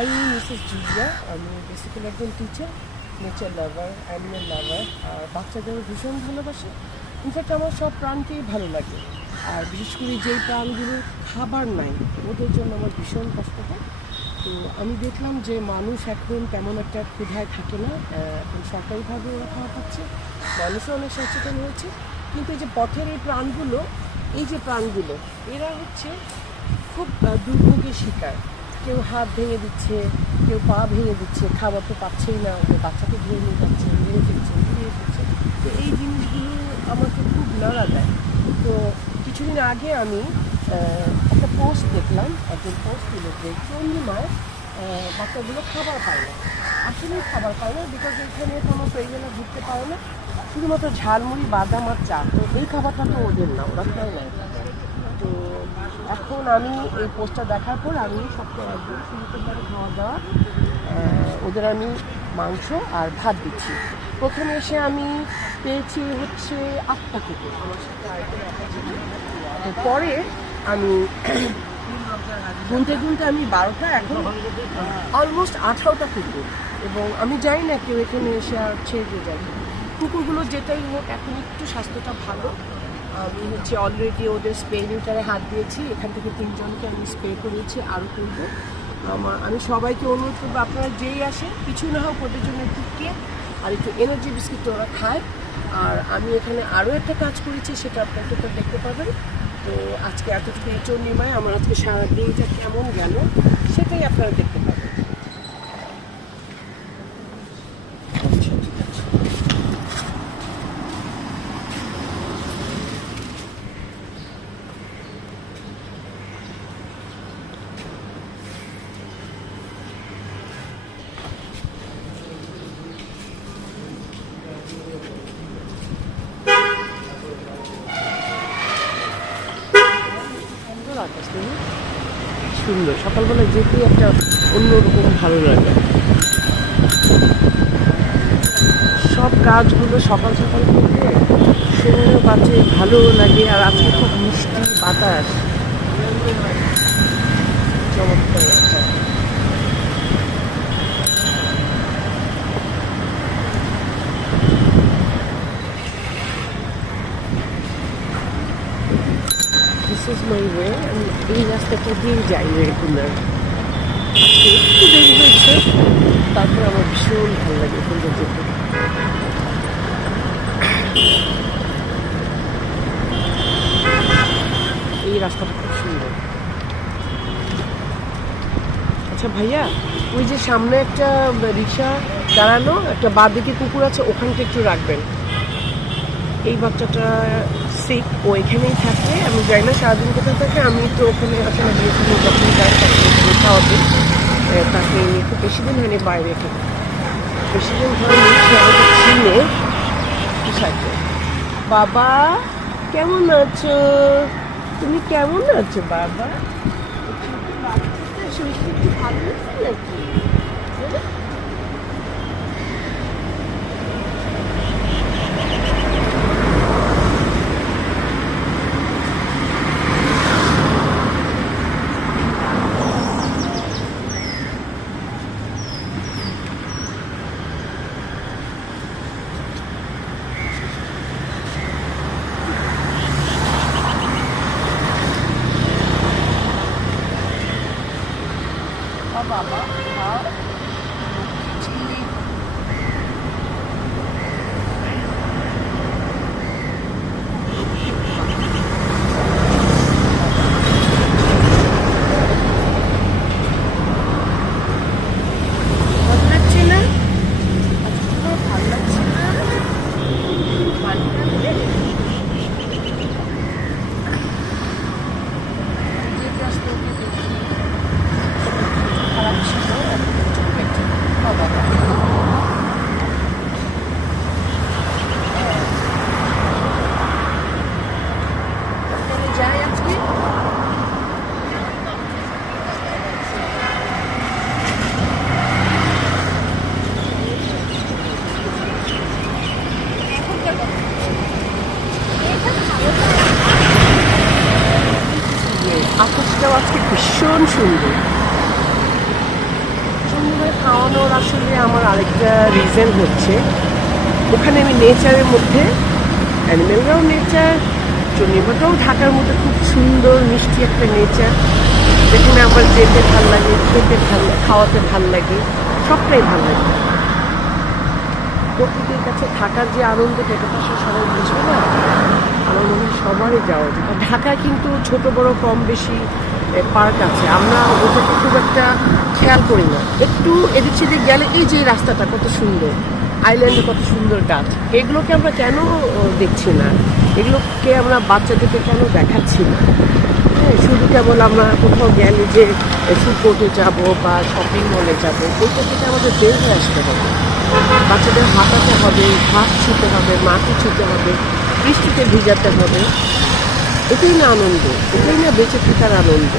আমি Mrs Julia. আমি basically একজন টিচার, নেচার লাভার, অ্যানিমেল লাভার, আর বাচ্চাদেরও ভীষণ ভালোবাসি। ইনফ্যাক্ট আমার সব প্রাণকেই ভালো লাগে, আর বিশেষ করে যেই প্রাণগুলোর খাবার নাই ওদের জন্য আমার ভীষণ কষ্ট হয়। তো আমি দেখলাম যে মানুষ এখন তেমন একটা ক্ষুধায় থাকে না, এখন সরকারিভাবে ওরা খাওয়া পাচ্ছে, মানুষও অনেক সচেতন হয়েছে। কিন্তু এই যে পথের এই প্রাণগুলো, এরা হচ্ছে খুব দুর্ভোগের শিকার। কেউ হাত ভেঙে দিচ্ছে, কেউ পা ভেঙে দিচ্ছে, খাবার তো পাচ্ছেই না, বাচ্চাকে ধরে নিয়ে যাচ্ছে, মেরে ফেলছে, ঘুরিয়ে ফেলছে। তো এই জিনিসগুলো আমাকে খুব নাড়া দেয়। তো কিছুদিন আগে আমি একটা পোস্ট দেখলাম, একজন পোস্ট দিল যে চন্ডিমায় বাচ্চাগুলো খাবার পায় না। আসলেই খাবার পায় না, বিকজ এখানে কোনো পেরিয়ালা ঘুরতে পারে না, শুধুমাত্র ঝালমুড়ি, বাদাম আর চা। তো এই খাবারটা তো ওদের না, ওরা খায় না। তো এখন আমি এই পোস্টটা দেখার পর আমি সপ্তাহে একদিন সুন্দরভাবে খাওয়া দাওয়া ওদের আমি মাংস আর ভাত দিচ্ছি। প্রথমে এসে আমি পেয়েছি হচ্ছে 8টা কুকুর, আমার সাথে আরেকটা দেখা ছিল। পরে আমি গুনতে আমি 12টা, এখন অলমোস্ট 18টা কুকুর। এবং আমি জানি না কেউ এখানে এসে আর ছেড়ে দিয়ে যায়। কুকুরগুলো যেটাই হোক এখন একটু স্বাস্থ্যটা ভালো। আমি হচ্ছে অলরেডি ওদের স্প্রে নিউটারে হাত দিয়েছি, এখান থেকে 3জনকে আমি স্প্রে করিয়েছি, আরও করবো। আমি সবাইকে অনুরোধ করবো, আপনারা যেই আসেন কিছু না হোক ওদের জন্য একটু কেক আর একটু এনার্জি বিস্কিট ওরা খায়। আর আমি এখানে আরও একটা কাজ করেছি, সেটা আপনাকে তো দেখতে পাবেন। তো আজকে এতটুকু চন্ডিমায় আমার আজকে সারাদিনটা কেমন গেল সেটাই আপনারা দেখতে পাবেন। সুন্দর, সকালবেলা যেতে একটা অন্যরকম ভালো লাগে। সব কাজগুলো সকাল সকাল করলে সময়ও বাঁচে, ভালো লাগে। আর আজকে খুব মিষ্টি বাতাস, চমৎকার একটা। This is my way, আমি এই রাস্তাটা দিয়েই যাই রেগুলার। আজকে একটু দেরি হয়েছে, তারপর আমার ভীষণ ভালো লাগে এখান থেকে যেতে। এই রাস্তাটা খুব সুন্দর। আচ্ছা ভাইয়া, ওই যে সামনে একটা রিক্সা দাঁড়ানো, একটা বাঁদিকে কুকুর আছে, ওখানটা একটু রাখবেন। এই বাচ্চাটা সিক, ও এখানেই থাকে, আমি যাই না সারাদিন কোথায় থাকে। আমি তো ওখানে আসলে গিয়েছিলাম যখন যাই তাকে খাওয়াতে, তাকে খুব বেশি দিন হয়নি বাইরে থেকে, বেশি দিন হয়নি। সে আমাকে চিনে। বাবা কেমন আছো? তুমি কেমন আছো বাবা? শরীরটা একটু ভালো আছে নাকি? বাবা আকাশটাও আজকে ভীষণ সুন্দর। যাওয়ানোর আসলে আমার আরেকটা রিজন হচ্ছে ওখানে আমি নেচারের মধ্যে অ্যানিমেলরাও নেচার, চন্ডীগড়টাও ঢাকার মধ্যে খুব সুন্দর মিষ্টি একটা নেচার, যেখানে আমার যেতে ভাল লাগে, খেতে ভাল, খাওয়াতে ভাল লাগে, সবটাই ভাল লাগে। প্রকৃতির কাছে থাকার যে আনন্দটা, এটা তো আসলে সবাই বুঝবে না। আমার মনে হয় সবারই যাওয়া উচিত। আর ঢাকায় কিন্তু ছোট বড় কম বেশি পার্ক আছে, আমরা ওটাকে খুব একটা খেয়াল করি না। একটু এদিক সেদিক গেলে এই যে রাস্তাটা কত সুন্দর, আইল্যান্ডে কত সুন্দর গাছ, এগুলোকে আমরা কেন দেখছি না? এগুলোকে আমরা বাচ্চাদেরকে কেন দেখাচ্ছি না? হ্যাঁ, শুধু কেবল আমরা কোথাও গেলে যে ফুড কোর্টে যাবো বা শপিং মলে যাবো, ওইটা থেকে আমাদের বের হয়ে আসতে হবে। বাচ্চাদের হাঁটাতে হবে, ঘাস ছুঁতে হবে, মাটি ছুঁতে হবে, বৃষ্টিতে ভিজাতে হবে। এটাই না আনন্দ, এটাই না বেঁচে থাকার আনন্দ।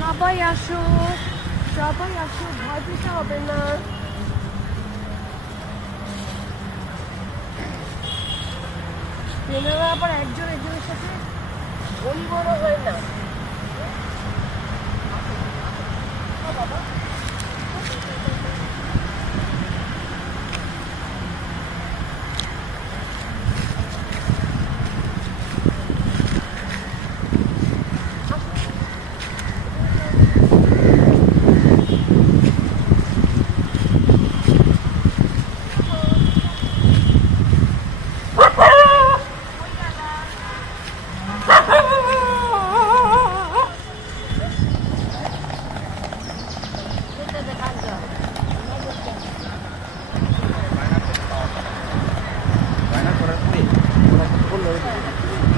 সবাই আসো, সবাই আসো, ভয় পেতে হবে না। ট্রেনাররা আবার একজন একজনের সাথে বন্ধুর হয় না। বাবা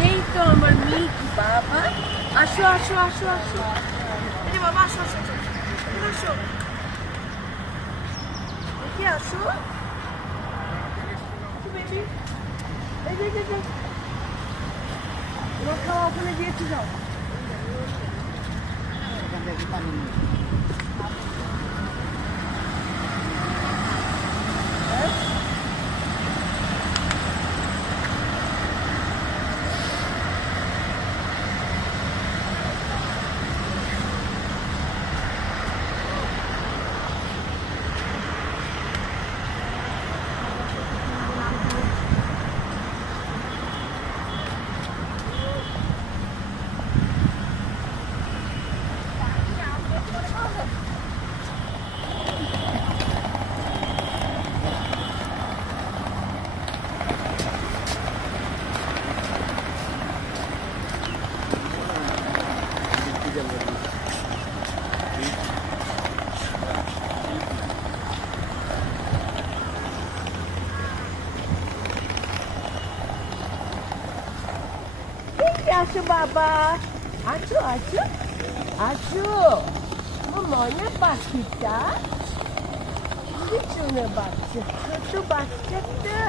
এই তো আমার মিকি বাবা, আসো আসো আসো আসো, এই বাবা আসো আসো আসো আসো, কি আসো বেবি, এই যে তোমার খাওয়া ওখানে দিয়েছি, যাও। আসো বাবা, আসো আসো আসো, আমার মনের পাখিটা, শোনো বাচ্চা, ছোট বাচ্চাটা,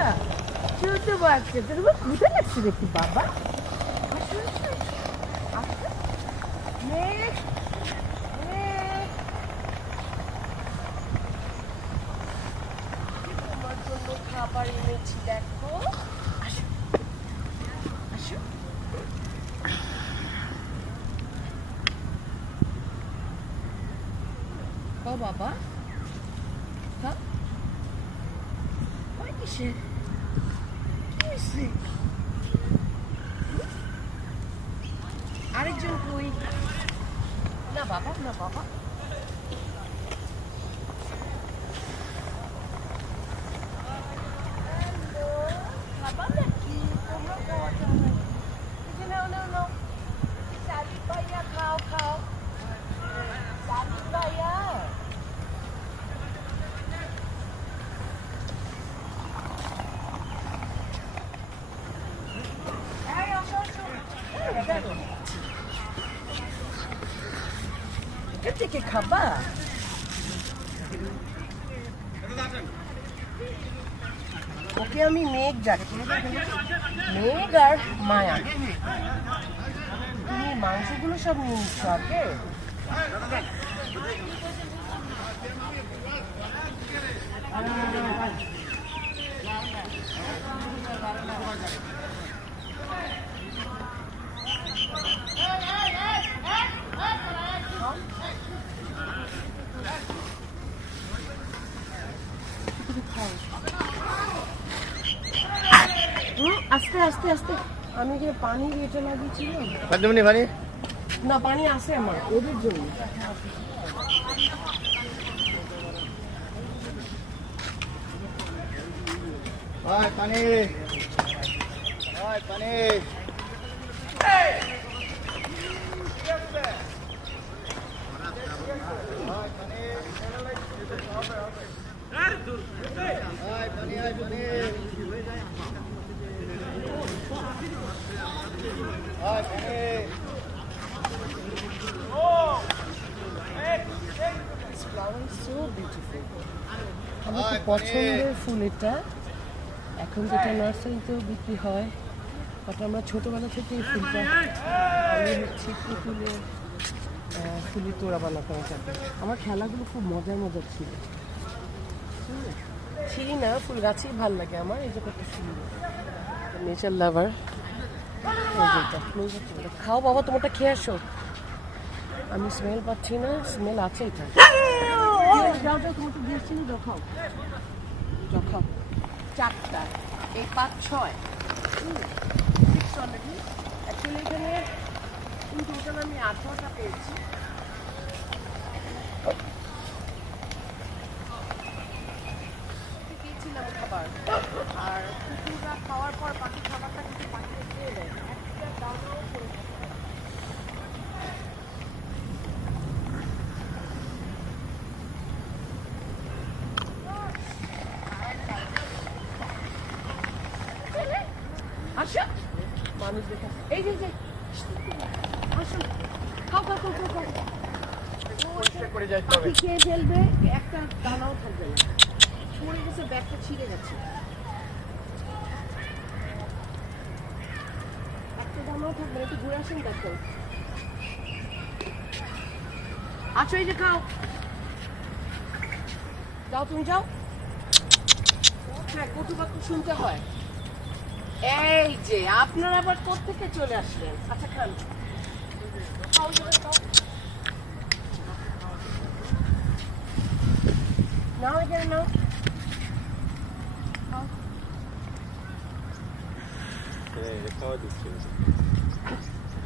শুনতে পাচ্ছে তোমার বুঝে লাগছে দেখি বাবা তোমার জন্য খাবার এনেছি দেখো আসো আসো ও বাবা হ্যাঁ কিসে আরেকজন কই না বাবা না বাবা খাবার নাকি তোমরা খাওয়া নাও নাও নাও সাদি ভাইয়া খাও খাও সাদি ভাইয়া এটা থেকে খাবা ওকে আমি মেঘ ডাকি মেঘ আর মায়া তুমি মাংসগুলো সব নিয়ে নিচ্ছ আগে আস্তে আস্তে আস্তে আমি এখানে পানি এটা লাগিয়েছিলাম না পানি আছে আমার ওদের জন্য পানি পানি আমার খুব পছন্দের ফুল এটা এখন যেটা নার্সারিতেও বিক্রি হয় বাট আমরা ছোটবেলা থেকে এই ফুলটা আমি হচ্ছে ফুলের তোড়া বানাতাম যাতে আমার খেলাগুলো খুব মজার মজার ছিল ছিঁড়ি না ফুল গাছই ভাল লাগে আমার এই যে কত সুন্দর নেচার লাভার খাও বাবা তোমারটা খেয়ে আসো আমি স্মেল পাচ্ছি না স্মেল আছে এটা যাও যাও তোমার তো দিয়েছি না খাও খাও 4টা এই 5 6 অলরেডি অ্যাকচুয়ালি এখানে টোটাল আমি 18টা পেয়েছি পেয়েছিলাম খাবার আর কুকুররা খাওয়ার পর বাকি খাবারটা কিন্তু পাখিতে খেয়ে নেয় একটা দানাও করে আসো মানুষ দেখে এই যে আসো খাও খাও খাও খাও পাখি খেয়ে ফেলবে একটা দানাও থাকবে না পড়ে গেছে ব্যাগটা ছিঁড়ে গেছে একটা দানাও থাকবে না একটু ঘুরে আসেন দেখো আসো এই যে খাও যাও তুমি যাও হ্যাঁ কটুবাক্য শুনতে হয় এই যে আপনারা আবার কোত্থেকে চলে আসলেন আচ্ছা খান নাও এখানে নাও খাওয়া দিচ্ছে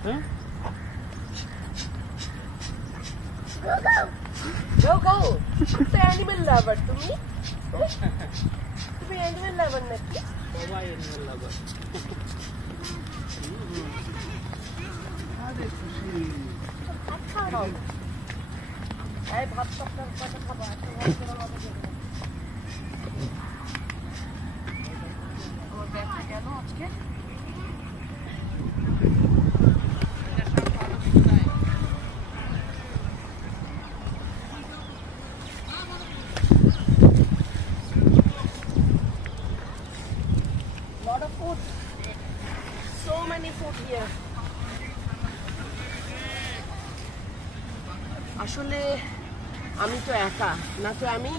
হ্যাঁ Go, go! তুমি অ্যানিমেল লাভার তুমি অ্যানিমেল লাভার নাকি সবাই অ্যানিমেল লাভার এই ভাত সপ্তাহ কত খাবো একটা আমার ব্যাগটা গেল আজকে food. So many food here. আসলে আমি তো একা না তো আমি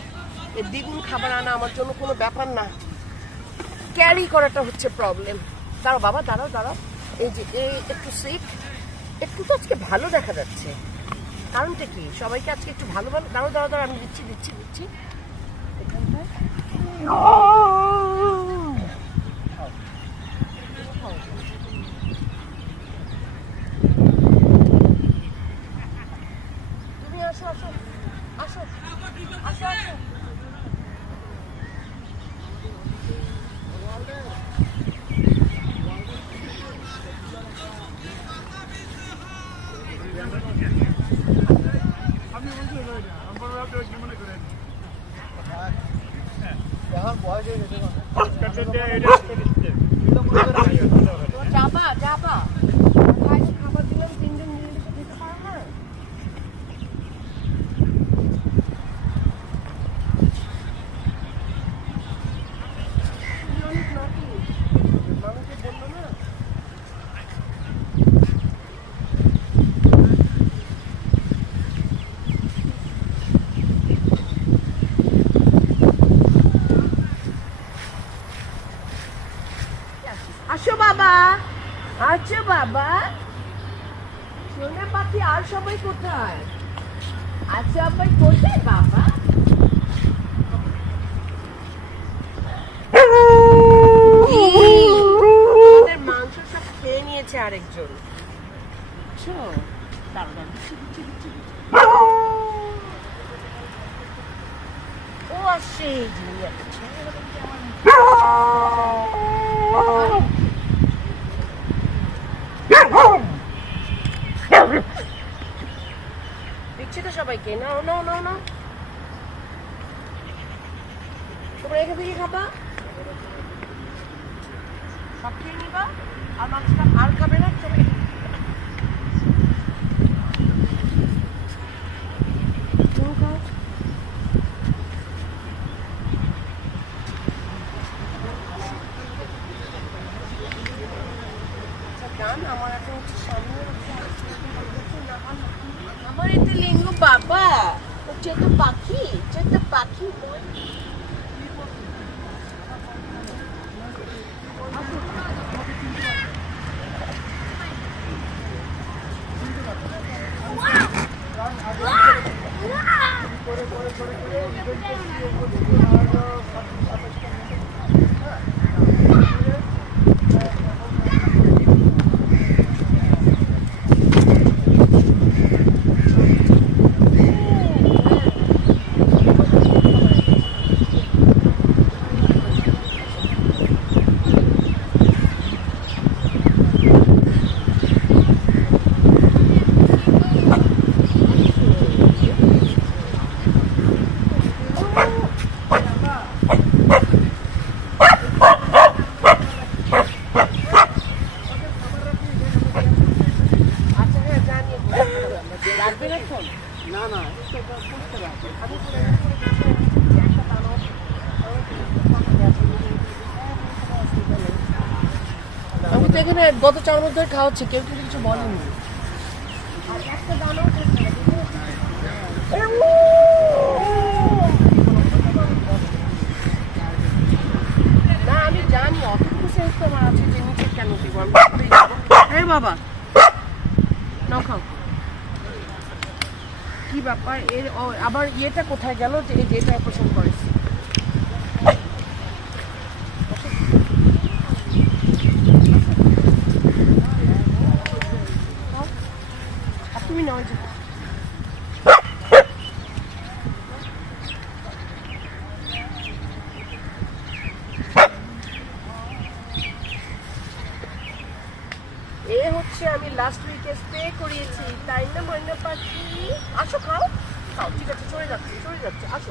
এর দ্বিগুণ খাবার আনা আমার জন্য কোনো ব্যাপার না ক্যারি করাটা হচ্ছে প্রবলেম দাঁড়াও বাবা দাঁড়াও এই যে এই একটু সিক একটু তো আজকে ভালো দেখা যাচ্ছে কারণটা কি সবাইকে আজকে একটু ভালো দাঁড়াও আমি দিচ্ছি এখানটায় তুমি আসো যাবা খাবার দিলাম তিনজন মিলে খেতে পারো না মানুষকে বললো না আসো বাবা সোনা পাখি আর সবাই কোথায় সবাই কোথায় বাবা মাংস সব খেয়ে নিয়েছে আরেকজন ও আসছে দিচ্ছি তো সবাইকে নাও তোমরা এখান থেকে খাবা সব খেয়ে নিবা আর মাংসটা আর খাবে না সবাই আমার এখন হচ্ছে সামনে আমার এটা লিঙ্গু বাবা হচ্ছে তো পাখি আমি তো এখানে গত 4 মাস ধরে খাওয়াচ্ছি কেউ কিন্তু কিছু বলেনি না আমি জানি অতটুকু সেন্স তো আমার আছে যে নিচে কেন দিব এই বাবা নাও খাও কি ব্যাপার এর আবার ইয়েটা কোথায় গেল যে যেটা অপারেশন করেছি তুমি নাও যে এ হচ্ছে আমি লাস্ট উইকে স্প্রে করিয়েছি তাই না ময়না পাখি আসো খাও ঠিক আছে চলে যাচ্ছে আসো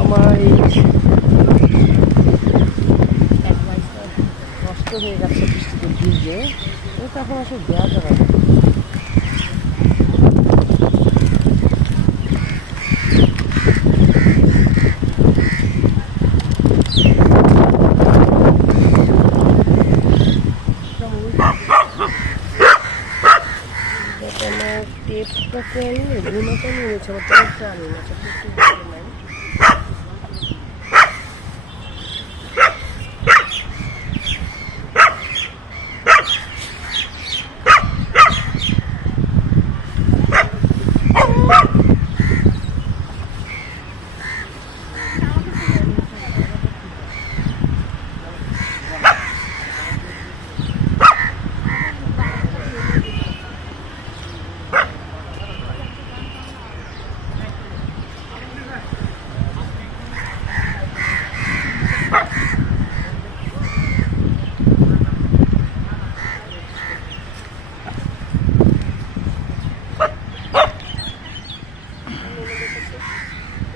আমার এই অ্যাডভাইসটা নষ্ট নষ্ট হয়ে গেছে বৃষ্টিতে ভিজে, এটা এখন আসলে দেওয়া যাবে না। আমার টেপটাকে আনি, ঘুমাটা নিয়েছে, আমার টেপটা আনি না, নাই।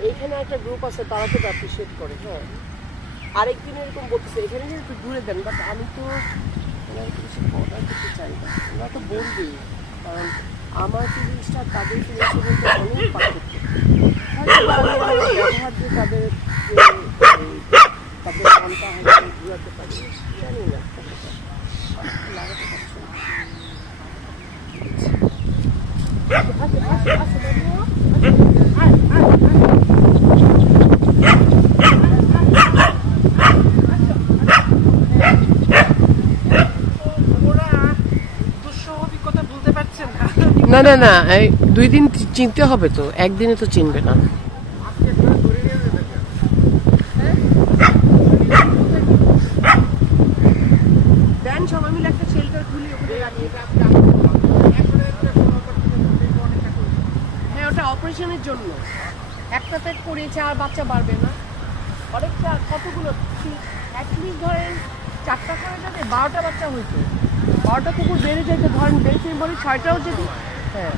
এইখানে একটা গ্রুপ আছে, তারা তো অ্যাপ্রিসিয়েট করে। হ্যাঁ, আরেকদিন এরকম বলতেছে এখানে যে একটু দূরে দেন, বাট আমি তো কিছু অর্ডার করতে চাই না। ওরা তো বলবি, কারণ আমার ফিলিংসটা তাদের ফিলিংসের মধ্যে অনেক পার্থক্য। ব্যবহার দিয়ে তাদের তাদের মনটা হয়তো ঘুরাতে পারি, জানি না লাগাতে পারছি না। না না না, এই 2 দিন চিনতে হবে তো, একদিনে তো চিনবে না। দেন সবাই মিলে একটা শেল্টার খুলি ওখানে রাখি। হ্যাঁ, ওটা অপারেশনের জন্য একটা পেট করিয়েছে, আর বাচ্চা বাড়বে না। অনেকটা কতগুলো অ্যাটলিস্ট ধরেন 4টা করে যাবে, 12টা বাচ্চা হইতো, 12টা কুকুর বেড়ে যাইতে ধরেন বেড়েছে বলি 6টাও যদি। হ্যাঁ।